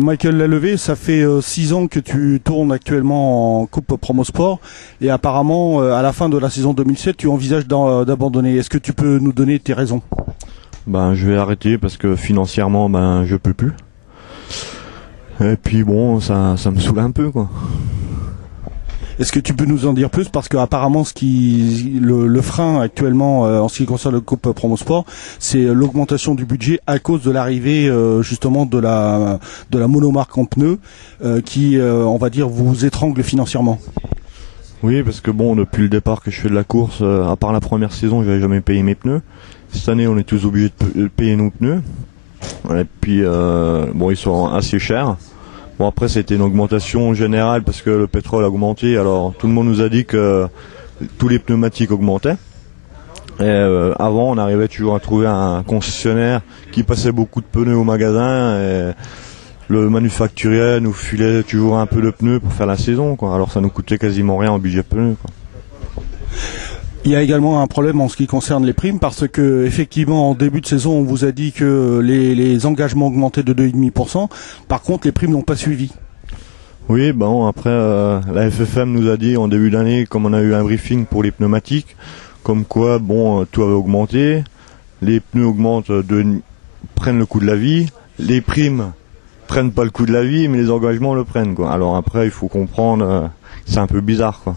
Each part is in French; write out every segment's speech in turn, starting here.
Michael Lalevé, ça fait 6 ans que tu tournes actuellement en Coupe Promo Sport et apparemment à la fin de la saison 2007 tu envisages d'abandonner. Est-ce que tu peux nous donner tes raisons? Ben, je vais arrêter parce que financièrement, ben, je peux plus. Et puis bon, ça me saoule un peu, quoi. Est-ce que tu peux nous en dire plus? Parce que apparemment le frein actuellement en ce qui concerne le Coupe Promo Sport, c'est l'augmentation du budget à cause de l'arrivée justement de la monomarque en pneus qui, on va dire, vous étrangle financièrement. Oui, parce que bon, depuis le départ que je fais de la course, à part la première saison, j'avais jamais payé mes pneus. Cette année, on est tous obligés de payer nos pneus. Et puis, bon, ils sont assez chers. Bon, après, c'était une augmentation générale parce que le pétrole a augmenté. Alors, tout le monde nous a dit que tous les pneumatiques augmentaient. Et avant, on arrivait toujours à trouver un concessionnaire qui passait beaucoup de pneus au magasin. Et le manufacturier nous filait toujours un peu de pneus pour faire la saison, quoi. Alors, ça nous coûtait quasiment rien en budget pneus, quoi. Il y a également un problème en ce qui concerne les primes parce que effectivement en début de saison on vous a dit que les engagements augmentaient de 2,5%. Par contre les primes n'ont pas suivi. Oui, bon, après la FFM nous a dit en début d'année, comme on a eu un briefing pour les pneumatiques, comme quoi bon tout avait augmenté, les pneus augmentent, prennent le coût de la vie, les primes prennent pas le coût de la vie, mais les engagements le prennent, quoi. Alors après il faut comprendre, c'est un peu bizarre, quoi.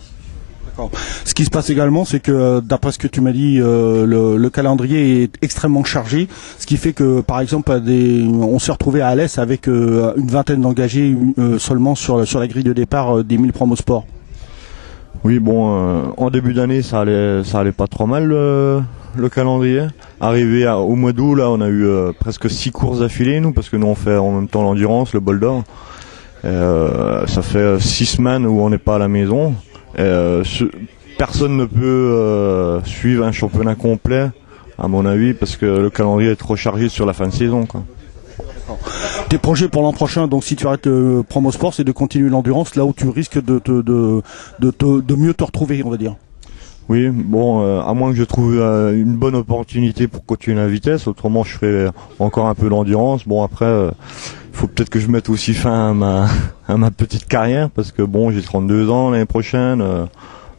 Ce qui se passe également, c'est que d'après ce que tu m'as dit, le calendrier est extrêmement chargé, ce qui fait que, par exemple, on s'est retrouvé à Alès avec une vingtaine d'engagés seulement sur la grille de départ des 1000 promos sport. Oui, bon, en début d'année, ça allait pas trop mal le calendrier. Arrivé au mois d'août, là, on a eu presque 6 courses d'affilée, nous, parce que nous on fait en même temps l'endurance, le bol d'or. Ça fait 6 semaines où on n'est pas à la maison. Personne ne peut suivre un championnat complet, à mon avis, parce que le calendrier est trop chargé sur la fin de saison, quoi. Tes projets pour l'an prochain, donc si tu arrêtes Promo Sport, c'est de continuer l'endurance, là où tu risques de mieux te retrouver, on va dire. Oui, bon, à moins que je trouve une bonne opportunité pour continuer la vitesse, autrement je ferai encore un peu d'endurance. Bon, après, il faut peut-être que je mette aussi fin à ma petite carrière, parce que bon, j'ai 32 ans l'année prochaine,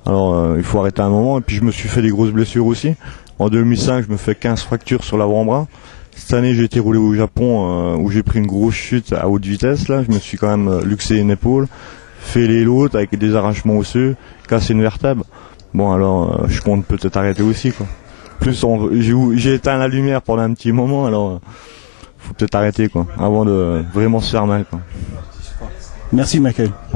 alors il faut arrêter un moment. Et puis je me suis fait des grosses blessures aussi. En 2005, je me fais 15 fractures sur l'avant-bras. Cette année, j'ai été roulé au Japon, où j'ai pris une grosse chute à haute vitesse. Là, je me suis quand même luxé une épaule, fait les l'autre avec des arrachements osseux, cassé une vertèbre. Bon, alors je compte peut-être arrêter aussi, quoi. Plus j'ai éteint la lumière pendant un petit moment, alors faut peut-être arrêter, quoi, avant de vraiment se faire mal, quoi. Merci Michael.